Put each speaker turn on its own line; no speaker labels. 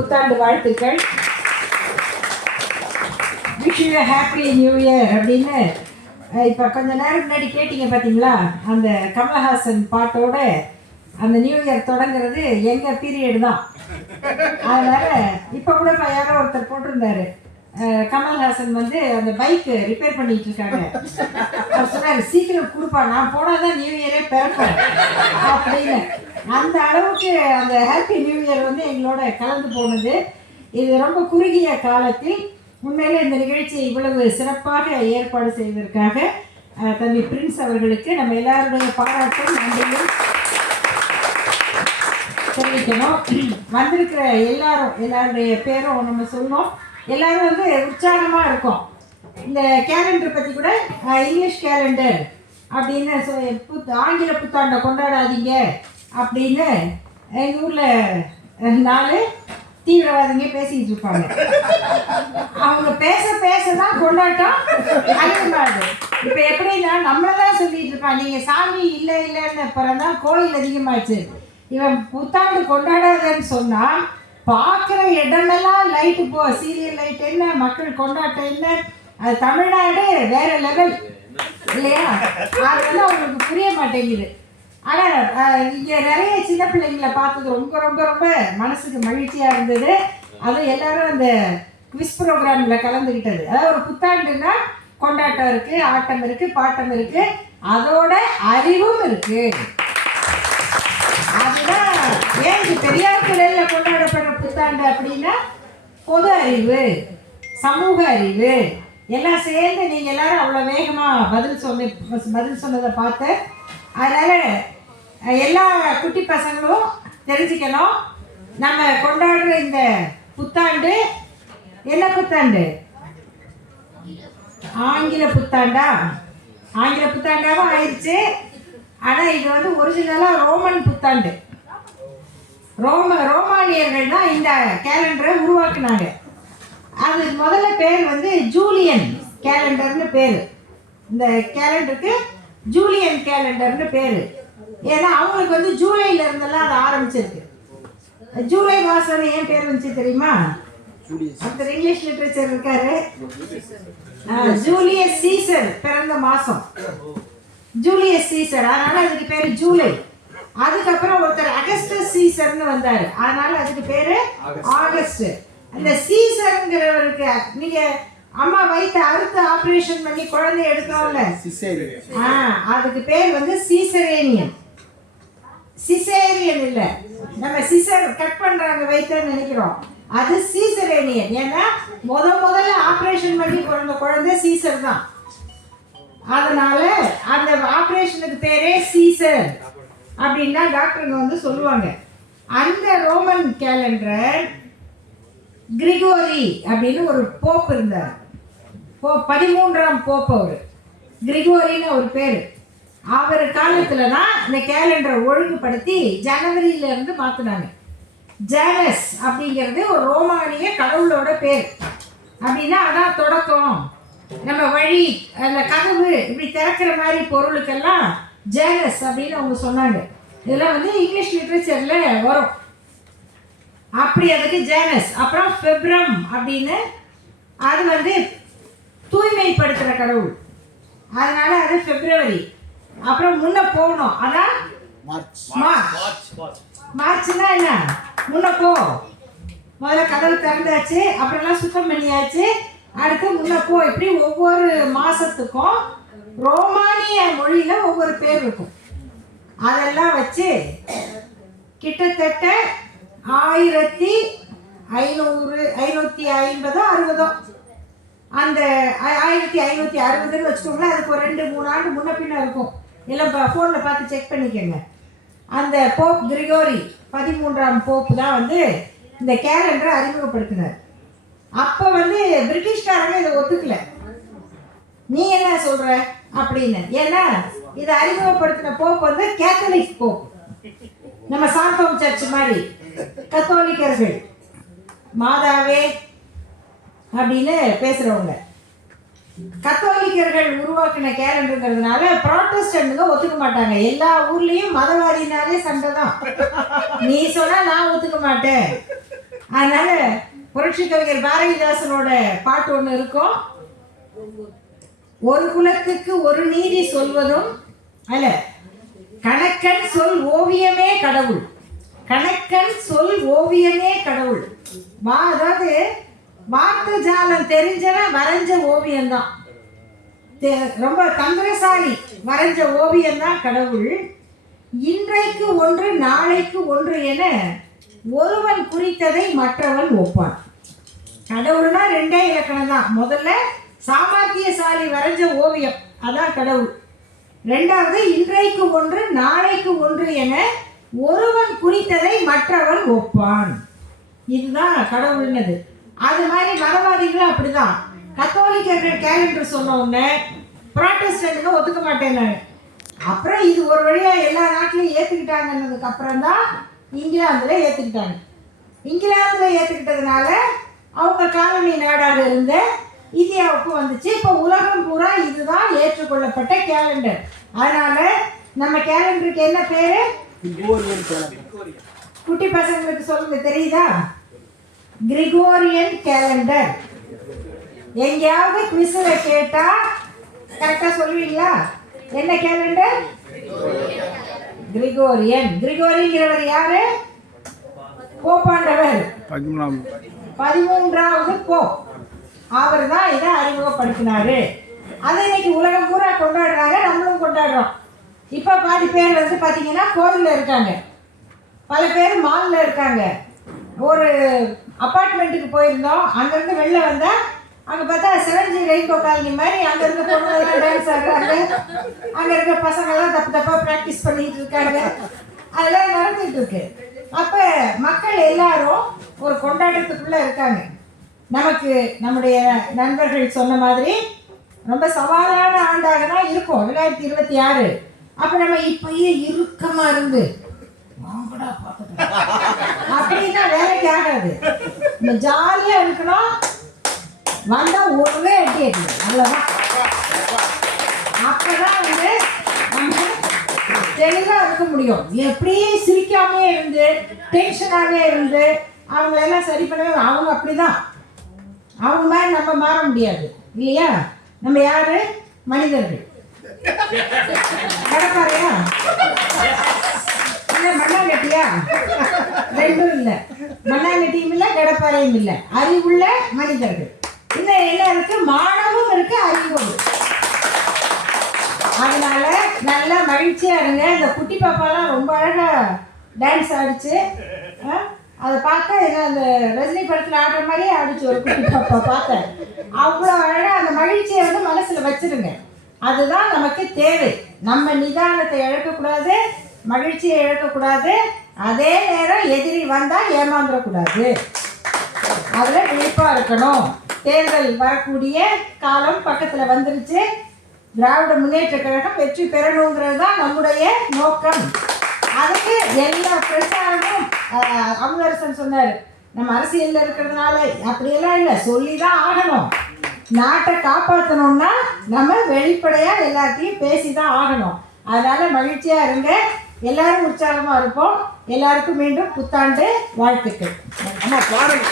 புத்தாண்டு வாழ்த்துக்கள். Wish you happy new year அப்படின்னு இப்போ கொஞ்ச நேரம் முன்னாடி கேட்டீங்க பார்த்தீங்களா அந்த கமலஹாசன் பாட்டோட அந்த நியூ இயர் தொடங்குறது எங்கள் பீரியட் தான். அதனால இப்போ கூட இப்ப யாரோ ஒருத்தர் போட்டிருந்தாரு. கமல்ஹாசன் வந்து அந்த பைக்கு ரிப்பேர் பண்ணிட்டு இருக்காங்க. அவர் சொன்னார் சீக்கிரம் கொடுப்பா நான் போனால் தான் நியூ இயரே பிறப்பேன். அப்படின்னு. அந்த அளவுக்கு அந்த ஹாப்பி நியூ இயர் வந்து எங்களோட கலந்து போனது. இது ரொம்ப குறுகிய காலத்தில் உண்மையில் இந்த நிகழ்ச்சியை இவ்வளவு சிறப்பாக ஏற்பாடு செய்வதற்காக தம்பி பிரின்ஸ் அவர்களுக்கு நம்ம எல்லாருடைய பாராட்டும் நன்றியும் தெரிவிக்கணும். வந்திருக்கிற எல்லாரும் எல்லாருடைய பேரும் நம்ம சொல்லணும் எல்லாரும் வந்து உற்சாகமாக இருக்கும். இந்த கேலண்டர் பற்றி கூட இங்கிலீஷ் கேலண்டர் அப்படின்னு சொல்ல புத் ஆங்கில புத்தாண்டை கொண்டாடாதீங்க. அப்படின்னு எங்கள் ஊரில் நாலு தீவிரவாதிங்க பேசிக்கிட்டு இருப்பாங்க. அவங்க பேச பேச தான் கொண்டாட்டம் அதிகமாகுது இப்போ எப்படின்னா நம்மளை தான் சொல்லிட்டு இருப்பான் நீங்கள் சாமி இல்லை இல்லைன்னு அப்புறம் தான் கோயில் அதிகமாச்சு. இவன் புத்தாண்டு கொண்டாடாதன்னு சொன்னால் பார்க்குற இடமெல்லாம் லைட்டு போ. சீரியல் லைட் என்ன மக்கள் கொண்டாட்டம் என்ன? அது தமிழ்நாடு வேற லெவல் இல்லையா? அது வந்து அவங்களுக்கு புரிய மாட்டேங்குது. ஆனால் இங்கே நிறைய சின்ன பிள்ளைங்களை பார்த்தது ரொம்ப ரொம்ப ரொம்ப மனசுக்கு மகிழ்ச்சியாக இருந்தது. அதுவும் எல்லாரும் அந்த குவிஸ் ப்ரோக்ராமில் கலந்துக்கிட்டது அதாவது ஒரு புத்தாண்டுனா கொண்டாட்டம் இருக்குது ஆட்டம் இருக்குது பாட்டம் இருக்குது அதோட அறிவும் இருக்குது அதுதான் ஏன் இது பெரியார் திரையில் கொண்டாடப்படுற புத்தாண்டு அப்படின்னா பொது அறிவு சமூக அறிவு. எல்லாம் சேர்ந்து நீங்கள் எல்லாரும் அவ்வளோ வேகமாக பதில் சொன்ன பதில் சொன்னதை பார்த்து அதனால் எல்லா குட்டி பசங்களும் தெரிஞ்சுக்கணும். நம்ம கொண்டாடுற இந்த புத்தாண்டு என்ன புத்தாண்டு? ஆங்கில புத்தாண்டா? ஆங்கில புத்தாண்டாவும் ஆயிடுச்சு ஆனால் இது வந்து ஒரிஜினலாக ரோமன் புத்தாண்டு. ரோம ரோமானியர்கள் தான் இந்த கேலண்டரை உருவாக்குனாங்க. அது முதல்ல பேர் வந்து ஜூலியன் கேலண்டர்னு பேர். இந்த கேலண்டருக்கு ஜூலியன் கேலண்டர்னு பேர். ஏன்னா அவங்களுக்கு வந்து ஜூலைல இருந்தெல்லாம் அது ஆரம்பிச்சிருக்கு. ஜூலை மாதம் ஏன் பேர் வந்துச்சு தெரியுமா? ஒருத்தர் இங்கிலீஷ் லிட்ரேச்சர் இருக்காரு. ஜூலியஸ். சீசர் பிறந்த மாதம் ஜூலியஸ் சீசர். அதனால அதுக்கு பேர் ஜூலை. அதுக்கப்புறம் ஒருத்தர் அகஸ்டஸ் சீசர்னு வந்தார். அதனால அதுக்கு பேர் ஆகஸ்ட். அந்த சீசருங்கிறவருக்கு நீங்க அம்மா வயிற்று அறுத்து ஆபரேஷன் பண்ணி குழந்தை எடுக்கிறோம்ல ஆ அதுக்கு பேர் வந்து சீசரேனியன் சிசேரியன் இல்லை. நம்ம சிசர் கட் பண்றாங்க வயிற்றுன்னு நினைக்கிறோம். அது சீசரேனியன் ஏன்னா முத முதல்ல ஆப்ரேஷன் பண்ணி பிறந்த குழந்தை சீசர் தான். அதனால அந்த ஆப்ரேஷனுக்கு பேரே சீசர். அப்படின்னா டாக்டருங்க வந்து சொல்லுவாங்க. அந்த ரோமன் கேலண்டர் கிரிகோரி அப்படின்னு ஒரு போப் இருந்தார். போ பதிமூன்றாம் போப் அவர். கிரிகோரின்னு ஒரு பேர். அவர் காலத்தில் தான் இந்த கேலண்டரை ஒழுங்குபடுத்தி ஜனவரியிலேருந்து மாற்றினாங்க ஜானஸ் அப்படிங்கிறது ஒரு ரோமானிய கடவுளோட பேர். அப்படின்னா அதான் தொடக்கம். நம்ம வழி அந்த கதவு இப்படி திறக்கிற மாதிரி பொருளுக்கெல்லாம் ஜேனஸ் அப்படின்னு அவங்க சொன்னாங்க. இதெல்லாம் வந்து இங்கிலீஷ் லிட்ரேச்சரில் வரும். அப்படி அதுக்கு ஜேனஸ் அப்புறம் ஃபெப்ரம் அப்படின்னு அது வந்து தூய்மைப்படுத்துகிற கடவுள். அதனால அது பிப்ரவரி அப்புறம் முன்ன போகணும். அதான்
மார்ச்
மார்ச் மார்ச்னா என்ன? முன்ன போ. முதல்ல கதவு திறந்தாச்சு அப்புறம்லாம் சுத்தம் பண்ணியாச்சு. அடுத்து முன்ன போ. இப்படி ஒவ்வொரு மாசத்துக்கும் ரோமானிய மொழியில ஒவ்வொரு பேர் இருக்கும். அதெல்லாம் வச்சு கிட்டத்தட்ட ஆயிரத்தி ஐநூறு ஐநூற்றி ஐம்பதோ அறுபதோ. அந்த ஆயிரத்தி ஐநூற்றி அறுபதுன்னு வச்சுக்கோங்களேன் அதுக்கு ஒரு ரெண்டு மூணு ஆண்டு முன்ன பின்ன இருக்கும். எல்லாம் ஃபோனில் பார்த்து செக் பண்ணிக்கோங்க. அந்த போப் கிரிகோரி பதிமூன்றாம் போப்பு தான் வந்து இந்த கேலண்டரை அறிமுகப்படுத்தினார். அப்போ வந்து பிரிட்டிஷ்காரங்க இதை ஒத்துக்கல. நீ என்ன சொல்கிற அப்படின்னு. ஏன்னா இதை அறிமுகப்படுத்தின போப் வந்து கேத்தலிக் போப் நம்ம சாந்தோம் சர்ச் மாதிரி. கத்தோலிக்கர்கள். மாதாவே அப்படின்னு பேசுறவங்க. கத்தோலிக்கர்கள் உருவாக்கின கேலண்டருங்கிறதுனால ப்ராட்டஸ்டன்ட்டுங்க ஒத்துக்க மாட்டாங்க. எல்லா ஊர்லயும் மதவாதினாலே சண்டை தான். நீ சொன்னா நான் ஒத்துக்க மாட்டேன். அதனால புரட்சி கவிஞர் பாரதிதாசனோட பாட்டு ஒன்று இருக்கும். ஒரு குலத்துக்கு ஒரு நீதி சொல்வதும் அல்ல கணக்கன் சொல் ஓவியமே கடவுள். கணக்கன் சொல் ஓவியமே கடவுள். வா அதாவது வார்த்தை ஜாலம் தெரிஞ்சவன் வரைஞ்ச ஓவியம்தான். தெ- ரொம்ப தந்திரசாலி வரைஞ்ச ஓவியம்தான் கடவுள். இன்றைக்கு ஒன்று நாளைக்கு ஒன்று என ஒருவன் குறித்ததை மற்றவன் ஒப்பான். கடவுள்னா ரெண்டே இலக்கணம் தான் முதல்ல சாமர்த்தியசாலி வரைஞ்ச ஓவியம் அதான் கடவுள். ரெண்டாவது இன்றைக்கு ஒன்று நாளைக்கு ஒன்று என ஒருவன் குறித்ததை மற்றவன் ஒப்பான். இதுதான் கடவுள்னது. அது மாதிரி மதவாதிகளும் அப்படிதான். கத்தோலிக்கர்கள் கேலண்டர் சொன்ன உடனே ப்ராட்டஸ்டன்ட்டுங்க ஒத்துக்க மாட்டேன் அப்புறம் இது ஒரு வழியா எல்லா நாட்டிலையும் ஏற்றுக்கிட்டாங்கன்னதுக்கு அப்புறம் தான் இங்கிலாந்தில் ஏற்றுக்கிட்டாங்க இங்கிலாந்தில் ஏற்றுக்கிட்டதுனால அவங்க காலனி நாடாக இருந்த இந்தியாவுக்கு வந்துச்சு. இப்போ உலகம் பூரா இதுதான் ஏற்றுக்கொள்ளப்பட்ட கேலண்டர் அதனால நம்ம கேலண்டருக்கு என்ன பேரு? குட்டி பசங்களுக்கு சொல்லுங்க தெரியுதா? Gregorian calendar. எங்கேயாவது குவிஸில் கேட்டா கரெக்டாக சொல்லுவீங்களா? என்ன கேலண்டர்? கிரிகோரியன். கிரிகோரிங்கிறவர் யாரு? போப்பாண்டவர் பதிமூன்றாவது போ அவர் தான் இதை அறிமுகப்படுத்தினாரு. அதை இன்னைக்கு உலகம் பூரா கொண்டாடுறாங்க நம்மளும் கொண்டாடுறோம். இப்போ பாதி பேர் வந்து பார்த்தீங்கன்னா கோவிலில் இருக்காங்க. பல பேர் மாலில் இருக்காங்க. ஒரு அப்பார்ட்மெண்ட்டுக்கு போயிருந்தோம். அங்கேருந்து வெளில வந்தால் அங்கே பார்த்தா சிவஞ்சி ரெயின்போ காலனி மாதிரி அங்கே இருக்க டான்ஸ் ஆடுறாங்க. அங்கே இருக்க பசங்கள்லாம் தப்பு தப்பாக ப்ராக்டிஸ் பண்ணிகிட்டு இருக்காங்க. அதெல்லாம் நடந்துகிட்டு இருக்கு. அப்போ மக்கள் எல்லாரும் ஒரு கொண்டாட்டத்துக்குள்ளே இருக்காங்க. நமக்கு நம்முடைய நண்பர்கள் சொன்ன மாதிரி ரொம்ப சவாலான ஆண்டாக தான் இருக்கும். ரெண்டாயிரத்தி இருபத்தி ஆறு. அப்போ நம்ம இப்பயே இறுக்கமாக இருந்து வாங்கடா பார்த்துக்கலாம் அப்படின்னா வேலைக்கு ஆகாது. நம்ம ஜாலியாக இருக்கணும். வந்தால் ஒருவே எட்டி அடி அவ்வளோதான் அப்பதான் வந்து நம்ம தெளிவாக இருக்க முடியும். எப்படியே சிரிக்காமே இருந்து டென்ஷனாகவே இருந்து அவங்களெல்லாம் சரி பண்ணவே அவங்க அப்படிதான். அவங்க மாதிரி நம்ம மாற முடியாது. இல்லையா? நம்ம யாரு? மனிதர்கள். கடப்பாறையா இல்லை மண்ணாங்கட்டியா? ரெண்டும் இல்லை. மண்ணாங்கட்டியும் இல்லை கடப்பாறையும் இல்லை. அறிவுள்ள மனிதர்கள். இன்னும் என்ன இருக்கு? மானமும் இருக்கு அறிவும். அதனால நல்லா மகிழ்ச்சியா இருங்க. இந்த குட்டி பாப்பாலாம் ரொம்ப அழகா டான்ஸ் ஆடிச்சு. ஆ? அதை பார்க்க என்ன அந்த ரஜினி படத்தில் ஆடுற மாதிரியே ஆடிச்சு ஒரு குட்டி பாப்பா. பார்த்தேன். அவ்வளோ அழகாக அந்த மகிழ்ச்சியை வந்து மனசில் வச்சிருங்க. அதுதான் நமக்கு தேவை. நம்ம நிதானத்தை இழக்கக்கூடாது மகிழ்ச்சியை இழக்கக்கூடாது அதே நேரம் எதிரி வந்தால் ஏமாந்துடக்கூடாது அதில் விழிப்பாக இருக்கணும். தேர்தல் வரக்கூடிய காலம் பக்கத்தில் வந்துருச்சு. திராவிட முன்னேற்ற கழகம் வெற்றி பெறணுங்கிறது தான் நம்முடைய நோக்கம். அதுக்கு எல்லா பிரச்சாரமும் அமுதரசன் சொன்னார். நம்ம அரசியலில் இருக்கிறதுனால அப்படியெல்லாம் இல்லை சொல்லி தான் ஆகணும். நாட்டை காப்பாற்றணும்னா நம்ம வெளிப்படையாக எல்லாத்தையும் பேசி தான் ஆகணும். அதனால் மகிழ்ச்சியாக இருங்க. எல்லாரும் உற்சாகமாக இருப்போம். எல்லாருக்கும் மீண்டும் புத்தாண்டு வாழ்த்துக்கள்.
அம்மா பாருங்க.